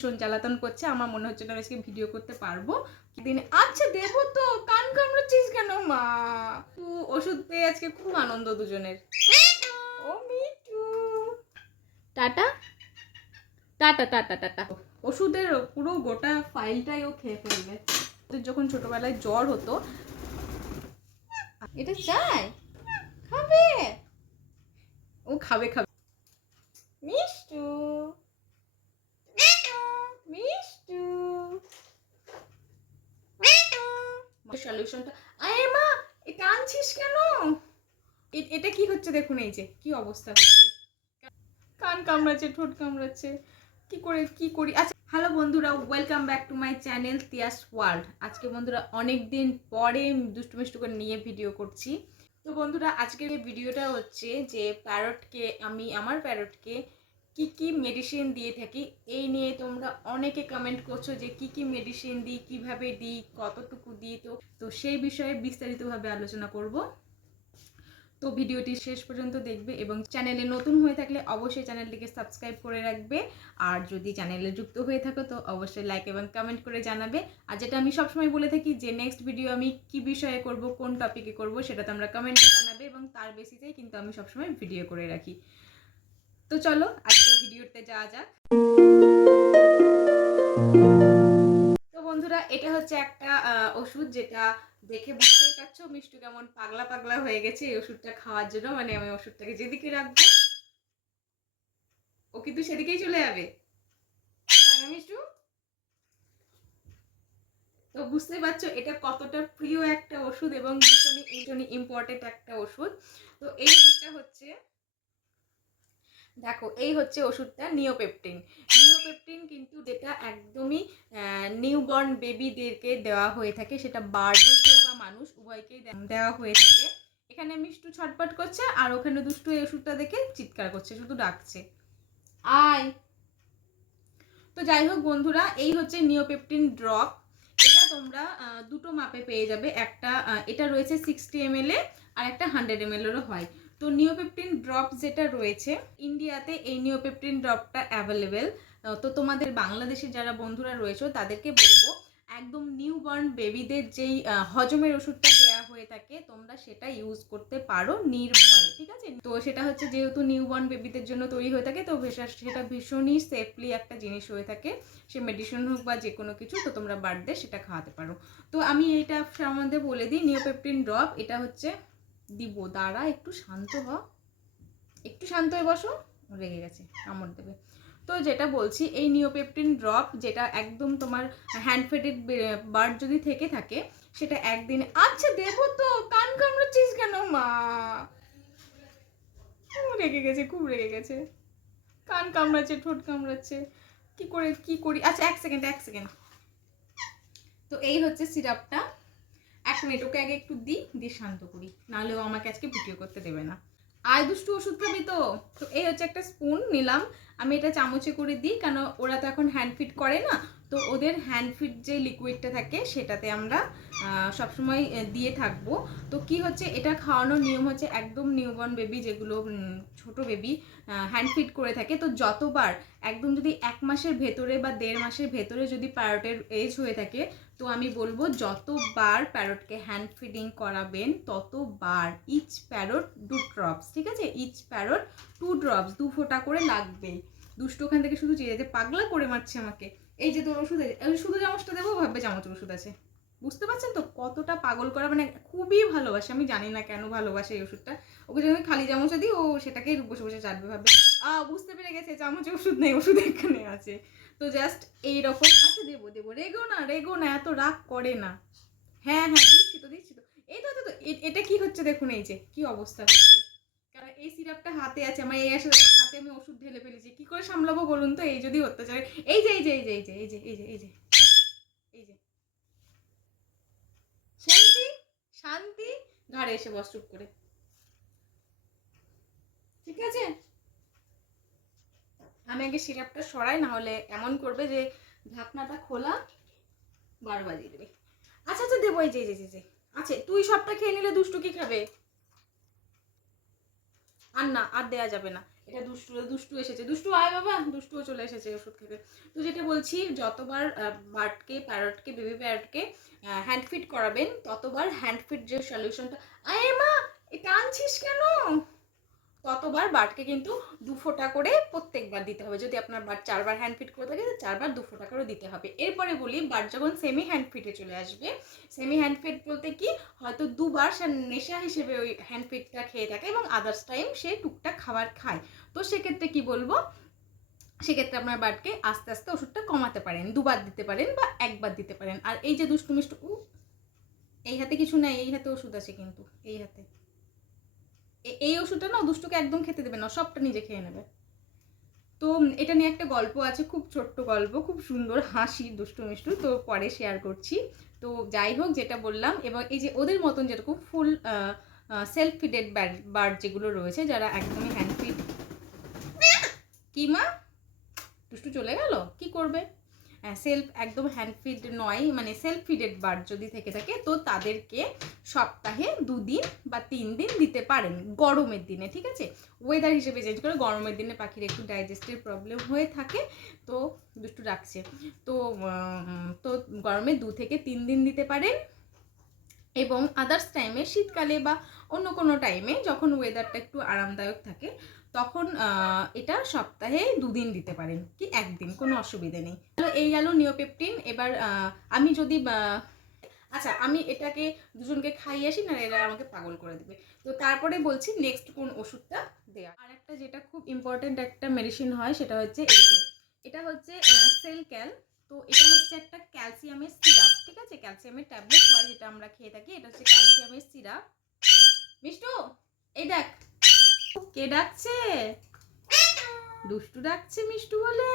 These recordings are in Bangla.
ভীষণ জ্বালাতন করছে, আমার মনে হচ্ছে না আজকে ভিডিও করতে পারবো দিনে। আচ্ছা দেবো তো, কান কামড়াচ্ছিস কেন মা? ওষুধ পেয়ে আজকে খুব আনন্দ দুজনের। ও Mithu, tata tata tata tata. ওষুধের পুরো গোটা ফাইলটাই ও খেয়ে ফেলবে। ওদের যখন ছোটবেলায় জ্বর হতো, এটা চাই খাবে, ও খাবে খাবে। মিষ্টু মিষ্টু সলিউশনটা, আরে মা এটা আনছিস কেন? এটা কি হচ্ছে দেখুন, এই যে কি অবস্থা হচ্ছে, কান কামড়াচ্ছে, ঠোঁট কামড়াচ্ছে, কি করি। আচ্ছা হ্যালো বন্ধুরা, welcome back to my channel Tiyas world. আজকে বন্ধুরা অনেক দিন পরে দুষ্টু মিষ্টু করে নিয়ে ভিডিও করছি। তো বন্ধুরা আজকের ভিডিওটা হচ্ছে যে আমি আমার প্যারটকে কি কি মেডিসিন দিয়ে থাকি এই নিয়ে। তোমরা অনেকে কমেন্ট করছো যে কি কি মেডিসিন দিই, কিভাবে দিই, কতটুকু দিই। তো সেই বিষয়ে বিস্তারিতভাবে আলোচনা করব। তো ভিডিওটি শেষ পর্যন্ত দেখবে এবং চ্যানেলে নতুন হয়ে থাকলে অবশ্যই চ্যানেলটিকে সাবস্ক্রাইব করে রাখবে। আর যদি চ্যানেলে যুক্ত হয়ে থাকো তো অবশ্যই লাইক এবং কমেন্ট করে জানাবে। আর যেটা আমি সবসময় বলে থাকি যে নেক্সট ভিডিও আমি কি বিষয়ে করব, কোন টপিকে করব, সেটা তোমরা কমেন্টে জানাবে এবং তার বেসিসেই কিন্তু আমি সবসময় ভিডিও করে রাখি। তো চলো আজকে ভিডিওতে যাওয়া যাক। তো বন্ধুরা এটা হচ্ছে একটা ওষুধ, যেটা দেখে বুঝতেই পারছো মিষ্টু কেমন পাগলা পাগলা হয়ে গেছে এই ওষুধটা খাওয়ার জন্য। মানে আমি ওষুধটাকে যেদিকে রাখবো ও কিন্তু সেদিকেই চলে যাবে, তাই না মিষ্টু? তো বুঝতেই পারছো এটা কতটা প্রিয় একটা ওষুধ এবং ভীষণই ইম্পর্টেন্ট একটা ওষুধ। তো এই ওষুধটা হচ্ছে, দেখো এই হচ্ছে ওষুধটা নিওপেপটিন। নিওপেপটিন কিন্তু যেটা একদমই নিউবর্ন বেবিদেরকে দেওয়া হয়ে থাকে, সেটা বার্ড হোক বা মানুষ উভয়কেই দেওয়া হয়ে থাকে। এখানে মিষ্টু ছটপট করছে আর ওখানে দুষ্টু এই ওষুধটা দেখে চিৎকার করছে, শুধু ডাকছে আয়। তো যাই হোক বন্ধুরা, এই হচ্ছে নিওপেপটিন ড্রপ। এটা তোমরা দুটো মাপে পেয়ে যাবে, একটা এটা রয়েছে 60 ml আর একটা 100 ml-এরও হয়। তো নিওপেপটিন ড্রপ যেটা রয়েছে, ইন্ডিয়াতে এই নিওপেপটিন ড্রপটা অ্যাভেলেবেল। তো তোমাদের বাংলাদেশে যারা বন্ধুরা রয়েছে তাদেরকে বলবো একদম নিউবর্ন বেবিদের যেই হজমের ওষুধটা দেওয়া হয়ে থাকে তোমরা সেটা ইউজ করতে পারো নির্ভয়ে, ঠিক আছে? তো সেটা হচ্ছে যেহেতু নিউবর্ন বেবিদের জন্য তৈরি হয়ে থাকে, তো সেটা ভীষণই সেফলি একটা জিনিস হয়ে থাকে। সে মেডিসিন হোক বা যে কোনো কিছু, তো তোমরা বার্থডে সেটা খাওয়াতে পারো। তো আমি এইটা সম্বন্ধে বলে দিই, নিওপেপটিন ড্রপ এটা হচ্ছে দিব। দাঁড়া একটু শান্ত হ, একটু শান্ত হয়ে বসো, রেগে গেছে, কামড় দেবে। তো যেটা বলছি, এই নিওপেপটিন ড্রপ যেটা একদম তোমার হ্যান্ডফেডেড বার্ড যদি থেকে থাকে সেটা একদিন। আচ্ছা দেবো তো, কান কামড়াচ্ছিস কেন মা? রেগে গেছে, খুব রেগে গেছে, কান কামড়াচ্ছে, ঠোঁট কামড়াচ্ছে, কি করি। আচ্ছা এক সেকেন্ড। তো এই হচ্ছে সিরাপটা। 1 মিনিট ওকে আগে একটু দিয়ে শান্ত করি, নাহলে ও আমাকে আজকে ভিডিও করতে দেবে না। আয় দুষ্টু, ওষুধ খাবি তো? তো এই হচ্ছে একটা স্পুন নিলাম, আমি এটা চামচে করে দিই, কারণ ওরা তো এখন হ্যান্ড ফিড করে না। তো ওদের হ্যান্ড ফিড যে লিকুইডটা থাকে সেটাতে আমরা সবসময় দিয়ে থাকবো। তো কি হচ্ছে, এটা খাওয়ানোর নিয়ম হচ্ছে একদম নিউবর্ন বেবি যেগুলো ছোট বেবি হ্যান্ড ফিড করে থাকে, তো যতবার একদম যদি 1 মাসের ভেতরে বা 1.5 মাসের ভেতরে যদি প্যারটের এজ হয়ে থাকে, তো আমি বলবো যতবার প্যারটকে হ্যান্ড ফিডিং করাবেন ততবার ইচ প্যারট 2 ড্রপস, ঠিক আছে? ইচ প্যারট 2 ড্রপস, 2 ফোঁটা করে লাগবেই। দুষ্টু ওখান থেকে শুধু চেয়ে যেতে পাগলা করে মারছে আমাকে। এই যে তোর ওষুধ আছে, শুধু চামচটা দেবো, ভাববে চামচের ওষুধ আছে। বুঝতে পারছেন তো কতটা পাগল করা, মানে খুবই ভালোবাসে। আমি জানি না কেন ভালোবাসে এই ওষুধটা। ওকে যদি খালি চামচে দিই ও সেটাকেই বসে বসে চাটবে, ভাববে বুঝতে পেরে গেছে চামচে ওষুধ নেই, ওষুধ এখানে আছে। তো জাস্ট এইরকম। আচ্ছা দেবো, রেগো না, এত রাগ করে না। হ্যাঁ দিচ্ছি তো। এই তো এটা কি হচ্ছে দেখুন, এই যে কি অবস্থা হচ্ছে, কারণ এই সিরাপটা হাতে আছে আমার, এই হাতে আমি ওষুধ ঢেলে ফেলেছি, কি করে সামলাবো বলুন তো? এই যদি অত্যাচার, এই যে শান্তি, ঘাড়ে এসে বস চুপ করে, ঠিক আছে? আমি আগে সিরাপটা সরাই, না হলে এমন করবে যে ঢাকনাটা খোলা 12 বাজিয়ে দেবে। আচ্ছা দেবো, এই যে আচ্ছা তুই সবটা খেয়ে নিলে দুষ্টু কি খাবে? আর না, আর দেয়া যাবে না। এটা দুষ্টু, দুষ্টু এসেছে, দুষ্টু আয় বাবা, দুষ্টুও চলে এসেছে ওষুধ খেতে। তো যেটা বলছি, যতবার বার্ডকে, প্যারটকে, বেবি প্যারটকে হ্যান্ড ফিট করাবেন, ততবার হ্যান্ড ফিট যে সলিউশনটা, আয় মা এটা আনছিস কেন, ততবার বার্ডকে কিন্তু 2 ফোঁটা করে প্রত্যেকবার দিতে হবে। যদি আপনার বার্ড 4 বার হ্যান্ড ফিট করে থাকে, 4 বার 2 ফোঁটা করে দিতে হবে। এরপরে বলি, বার্ড যখন সেমি হ্যান্ড ফিটে চলে আসবে, সেমি হ্যান্ড ফিট বলতে কি, হয়তো 2 বার সে নেশা হিসেবে ওই হ্যান্ড ফিটটা খেয়ে থাকে এবং আদার্স টাইম সে টুকটাক খাবার খায়, তো সেক্ষেত্রে কি বলবো, সেক্ষেত্রে আপনার বার্ডকে আস্তে আস্তে ওষুধটা কমাতে পারেন, 2 বার দিতে পারেন বা 1 বার দিতে পারেন। আর এই যে দুষ্টু মিষ্টু, এই হাতে কিছু নাই, এই হাতে ওষুধ আছে কিন্তু, এই হাতে এই ওষুধটা না দুষ্টুকে একদম খেতে দেবে না, সবটা নিজে খেয়ে নেবে। তো এটা নিয়ে একটা গল্প আছে, খুব ছোট্ট গল্প, খুব সুন্দর হাসি, দুষ্টু মিষ্টু, তো পরে শেয়ার করছি। তো যাই হোক, যেটা বললাম, এবং এই যে ওদের মতন যেরকম ফুল সেলফ ফিডেড বার্ড যেগুলো রয়েছে, যারা একদমই হ্যান্ড ফিড, কি মা দুষ্টু চলে গেল, কি করবে, সেলফ একদম হ্যান্ড ফিড নয়, মানে সেলফ ফিডেড বার্ড যদি থেকে থাকে, তো তাদেরকে সপ্তাহে 2 দিন বা 3 দিন দিতে পারেন গরমের দিনে, ঠিক আছে। ওয়েদার হিসেবে চেঞ্জ করে, গরমের দিনে পাখির একটু ডাইজেস্টিভ প্রবলেম হয়ে থাকে, তো দুষ্টু রাখছে, তো তো গরমে 2 থেকে 3 দিন দিতে পারেন। এবং আদার্স টাইমে, শীতকালে বা অন্য কোনো টাইমে যখন ওয়েদারটা একটু আরামদায়ক থাকে, তখন এটা সপ্তাহে 2 দিন দিতে পারেন, কি 1 দিন, কোনো অসুবিধে নেই। তো এই গেল নিওপেপটিন। এবার আমি যদি আচ্ছা, আমি এটাকে দুজনকে খাইয়ে আসি, না এরা আমাকে পাগল করে দেবে। তো তারপরে বলছি নেক্সট কোন ওষুধটা দেয়া। আর একটা যেটা খুব ইম্পর্টেন্ট একটা মেডিসিন হয়, সেটা হচ্ছে এই যে, এটা হচ্ছে সেলক্যাল। তো এটা হচ্ছে একটা ক্যালসিয়ামের সিরাপ, ঠিক আছে, ক্যালসিয়ামের ট্যাবলেট হয় যেটা আমরা খেয়ে থাকি, এটা হচ্ছে ক্যালসিয়ামের সিরাপ। মিষ্টু, এই দেখ কে ডাকছে, দুষ্টু ডাকছে মিষ্টু বলে।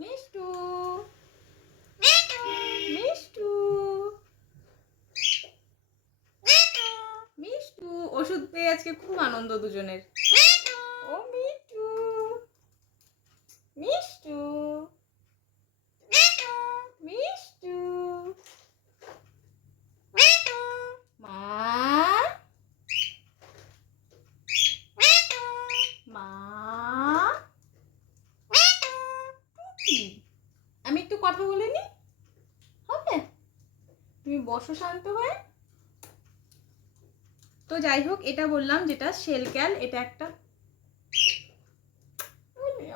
মিষ্টু, মিষ্টু, মিষ্টু, ওষুধ পেয়ে আজকে খুব আনন্দ দুজনের। ও মিষ্টু, মিষ্টু, মিষ্টু, মা, মা, আমি একটু কথা বলে নি, হবে, তুমি বসো শান্ত হয়ে। তো যাই হোক, এটা বললাম যেটা সেলক্যাল, এটা একটা,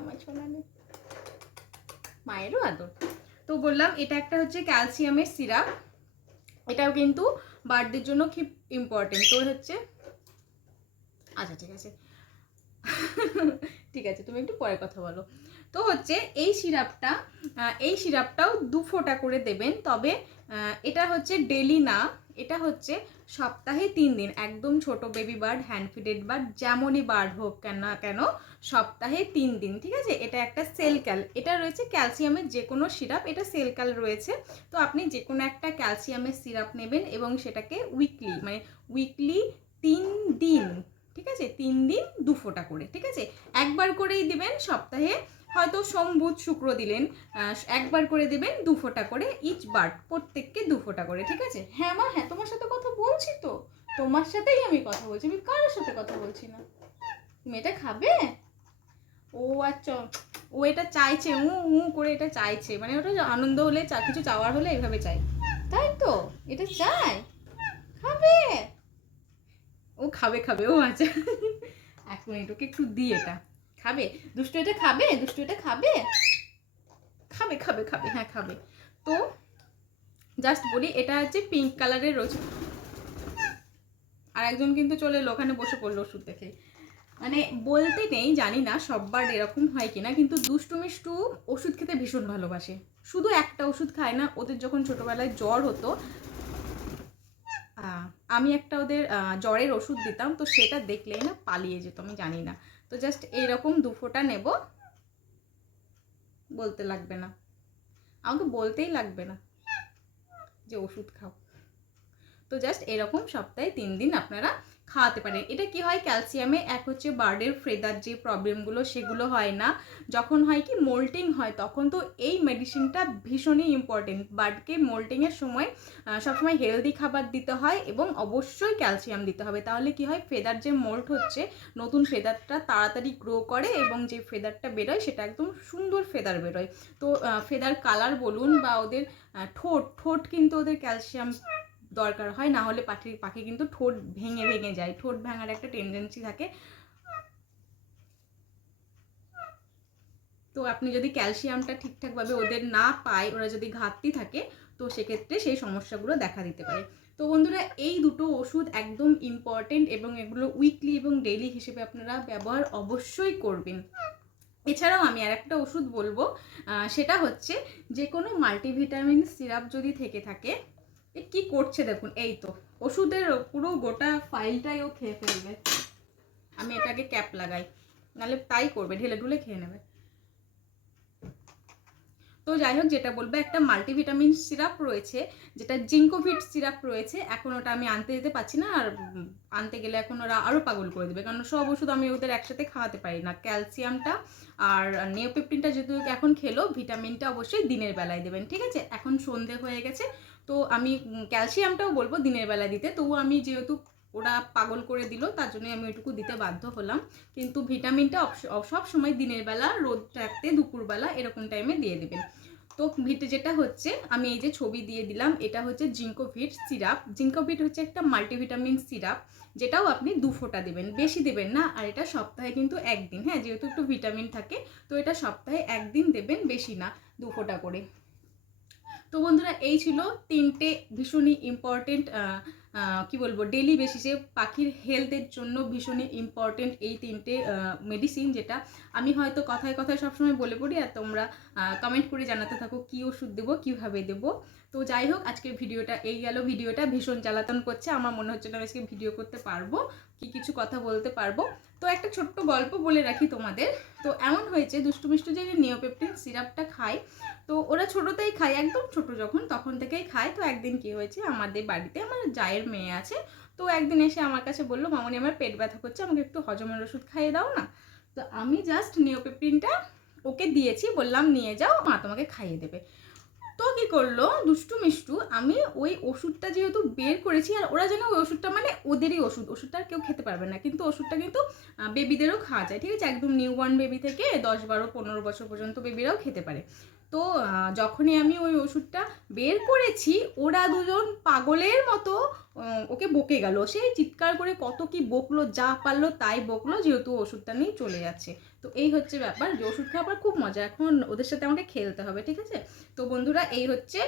আমার ছোনা নেই, মায়েরও আদর। তো বললাম এটা একটা হচ্ছে ক্যালসিয়ামের সিরাপ, এটাও কিন্তু বার্থডের জন্য খুব ইম্পর্টেন্ট। তো হচ্ছে, আচ্ছা ঠিক আছে ঠিক আছে, তুমি একটু পরে কথা বলো। তো হচ্ছে এই সিরাপটাও 2 ফোঁটা করে দেবেন, তবে এটা হচ্ছে ডেলি না, এটা হচ্ছে সপ্তাহে 3 দিন, একদম ছোট বেবি বার্ড, হ্যান্ড ফিডেড বার্ড, যেমনই বার্ড হোক না কেন, সপ্তাহে 3 দিন, ঠিক আছে। এটা একটা সেলক্যাল, এটা রয়েছে ক্যালসিয়ামের যে কোনো সিরাপ, এটা সেলক্যাল রয়েছে। তো আপনি যে কোনো একটা ক্যালসিয়ামের সিরাপ নেবেন এবং সেটাকে উইকলি, মানে উইকলি 3 দিন, ঠিক আছে, 3 দিন 2 ফোঁটা করে, ঠিক আছে, একবার করেই দিবেন সপ্তাহে, হয়তো সোম বুধ শুক্র দিলেন, একবার করে দিবেন 2 ফোঁটা করে, ইচ বার্ড প্রত্যেককে 2 ফোঁটা করে, ঠিক আছে। হ্যাঁ মা, হ্যাঁ তোমার সাথে কথা বলছি, তো তোমার সাথেই আমি কথা বলছি, আমি কারোর সাথে কথা বলছি না। তুমি এটা খাবে? ও আচ্ছা, ও এটা চাইছে, করে এটা চাইছে, মানে ওটা আনন্দ হলে, কিছু চাওয়ার হলে এইভাবে চাই, তাই তো, এটা চাই, খাবে, ও খাবে খাবে, ও আচ্ছা 1 মিনিট, ওকে একটু দিই, এটা খাবে, দুষ্টু এটা খাবে, দুষ্টু এটা খাবে, খাবে খাবে খাবে, হ্যাঁ খাবে। তো জাস্ট বলি, এটা হচ্ছে পিঙ্ক কালারের রয়েছে, আর একজন কিন্তু চলে এলো, ওখানে বসে পড়লো ওষুধ দেখে, মানে বলতে নেই, জানি না সববার এরকম হয় কিনা, কিন্তু দুষ্টু মিষ্টু ওষুধ খেতে ভীষণ ভালোবাসে, শুধু একটা ওষুধ খায় না, ওদের যখন ছোটবেলায় জ্বর হতো, আমি একটা ওদের জ্বরের ওষুধ দিতাম, তো সেটা দেখলেই না পালিয়ে যেত, আমি জানি না। তো জাস্ট এইরকম 2 ফোঁটা নেব, বলতে লাগবে না, আমাকে বলতেই লাগবে না যে ওষুধ খাও। তো জাস্ট এরকম সপ্তাহে 3 দিন আপনারা খাওয়াতে পারেন। এটা কি হয় ক্যালসিয়ামে, এক হচ্ছে বার্ডের ফেদার যে প্রবলেমগুলো সেগুলো হয় না। যখন হয় কি মোল্টিং হয় তখন তো এই মেডিসিনটা ভীষণই ইম্পর্টেন্ট। বার্ডকে মোল্টিংয়ের সময় সবসময় হেলদি খাবার দিতে হয় এবং অবশ্যই ক্যালসিয়াম দিতে হবে। তাহলে কি হয়, ফেদার যে মোল্ট হচ্ছে নতুন ফেদারটা তাড়াতাড়ি গ্রো করে এবং যে ফেদারটা বেরোয় সেটা একদম সুন্দর ফেদার বেরোয়। তো ফেদার কালার বলুন বা ওদের ঠোঁট কিন্তু ওদের ক্যালসিয়াম দরকার হয়, না হলে পাখি কিন্তু ঠোঁট ভেঙে ভেঙে যায়, ঠোঁট ভাঙার একটা টেন্ডেন্সি থাকে। তো আপনি যদি ক্যালসিয়ামটা ঠিকঠাকভাবে ওদের না পায়, ওরা যদি ঘাটতি থাকে, তো সেক্ষেত্রে সেই সমস্যাগুলো দেখা দিতে পারে। তো বন্ধুরা এই দুটো ওষুধ একদম ইম্পর্টেন্ট এবং এগুলো উইকলি এবং ডেইলি হিসেবে আপনারা ব্যবহার অবশ্যই করবেন। এছাড়াও আমি আর একটা ওষুধ বলবো, সেটা হচ্ছে যে কোনো মাল্টিভিটামিন সিরাপ যদি থেকে থাকে, কি করছে দেখুন, এই তো ওষুধের পুরো গোটা ফাইলটাই ও খেয়ে ফেলবে। আমি এটাকে ক্যাপ লাগাই, নাহলে তাই করবে, ঢেলে ঢুলে খেয়ে নেবে। তো যাই হোক, যেটা বলবো, একটা মাল্টিভিটামিন সিরাপ রয়েছে যেটা জিঙ্কোভিট সিরাপ রয়েছে। এখন ওটা আমি আনতে যেতে পারছি না, আর আনতে গেলে এখন ওরা আরও পাগল করে দেবে, কারণ সব ওষুধ আমি ওদের একসাথে খাওয়াতে পারি না। ক্যালসিয়ামটা আর নিওপেপটিনটা যেহেতু এখন খেলো, ভিটামিনটা অবশ্যই দিনের বেলায় দেবেন, ঠিক আছে? এখন সন্ধে হয়ে গেছে, তো আমি ক্যালসিয়ামটাও বলবো দিনের বেলায় দিতে, তবু আমি যেহেতু ওরা পাগল করে দিল তার জন্যই আমি ওইটুকু দিতে বাধ্য হলাম। কিন্তু ভিটামিনটা সব সময় দিনের বেলা, রোদ থাকতে দুপুরবেলা এরকম টাইমে দিয়ে দেবেন। তো যেটা হচ্ছে, আমি এই যে ছবি দিয়ে দিলাম, এটা হচ্ছে জিঙ্কোভিট সিরাপ। জিঙ্কোভিট হচ্ছে একটা মাল্টিভিটামিন সিরাপ, যেটাও আপনি 2 ফোঁটা দেবেন, বেশি দেবেন না। আর এটা সপ্তাহে কিন্তু একদিন, হ্যাঁ, যেহেতু একটু ভিটামিন থাকে, তো এটা সপ্তাহে একদিন দেবেন, বেশি না, 2 ফোঁটা করে। তো বন্ধুরা এই ছিল 3টে ভীষণই ইম্পর্টেন্ট, কি বলবো, ডেলি বেসিসে পাখির হেলথের জন্য ভীষণই ইম্পর্টেন্ট এই 3টে মেডিসিন, যেটা আমি হয়তো কথায় কথায় সবসময় বলে পড়ি, আর তোমরা কমেন্ট করে জানাতে থাকো কী ওষুধ দেবো, কীভাবে দেবো। তো যাই হোক, আজকের ভিডিওটা এই গেল। ভিডিওটা ভীষণ জ্বালাতন করছে, আমার মনে হচ্ছে না আজকে ভিডিও করতে পারবো, কিছু কথা বলতে পারবো। তো একটা ছোট্ট গল্প বলে রাখি তোমাদের। তো এমন হয়েছে, দুষ্টু মিষ্টু যে নিওপেপটিন সিরাপটা খায়, তো ওরা ছোটোতেই খায়, একদম ছোট যখন তখন থেকেই খায়। তো একদিন কি হয়েছে, আমাদের বাড়িতে আমার জায়ের মেয়ে আছে, তো একদিন এসে আমার কাছে বললো, মামনি আমার পেট ব্যথা করছে, আমাকে একটু হজমের ওষুধ খাইয়ে দাও না। তো আমি জাস্ট নিওপেপটিনটা ওকে দিয়েছি, বললাম নিয়ে যাও, মা তোমাকে খাইয়ে দেবে। তো কি করলো দুষ্টু মিষ্টু, আমি ওই ওষুধটা যেহেতু বের করেছি, আর ওরা যেন ওই ওষুধটা মানে ওদেরই ওষুধটা আর কেউ খেতে পারবে না, কিন্তু ওষুধটা কিন্তু বেবিদেরও খাওয়া যায়, ঠিক আছে? একদম নিউবর্ন বেবি থেকে 10, 12, 15 বছর পর্যন্ত বেবিরাও খেতে পারে। তো যখনই আমি ওই ওষুধটা বের করেছি, ওরা দুজন পাগলের মতো ওকে বকে গেল। সেই চিৎকার করে কত কি বকলো, যা পারলো তাই বকলো, যেহেতু ওষুধটা নিয়ে চলে যাচ্ছে। তো এই হচ্ছে ব্যাপার, যে ওষুধ খাওয়ার খুব মজা, এখন ওদের সাথে আমাকে খেলতে হবে, ঠিক আছে? তো বন্ধুরা এই হচ্ছে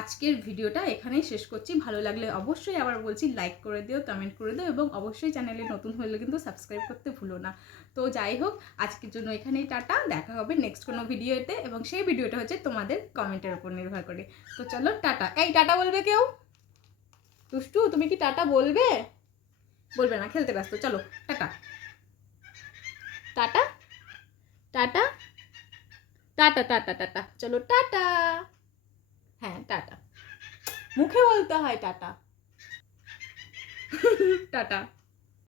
আজকের ভিডিওটা, এখানেই শেষ করছি। ভালো লাগলে অবশ্যই আবার বলছি লাইক করে দিও, কমেন্ট করে দিও, এবং অবশ্যই চ্যানেলে নতুন হলে কিন্তু সাবস্ক্রাইব করতে ভুলো না। তো যাই হোক, আজকের জন্য এখানেই টাটা, দেখা হবে নেক্সট কোনো ভিডিওতে, এবং সেই ভিডিওটা হচ্ছে তোমাদের কমেন্টের উপর নির্ভর করে। তো চলো টাটা। এই টাটা বলবে কেউ? দুষ্টু, তুমি কি টাটা বলবে? বলবে না, খেলতে ব্যস্ত। চলো tata, tata, tata, tata, tata, tata, চলো টাটা। হ্যাঁ টাটা, মুখে বলতে হয় টাটা। টাটা।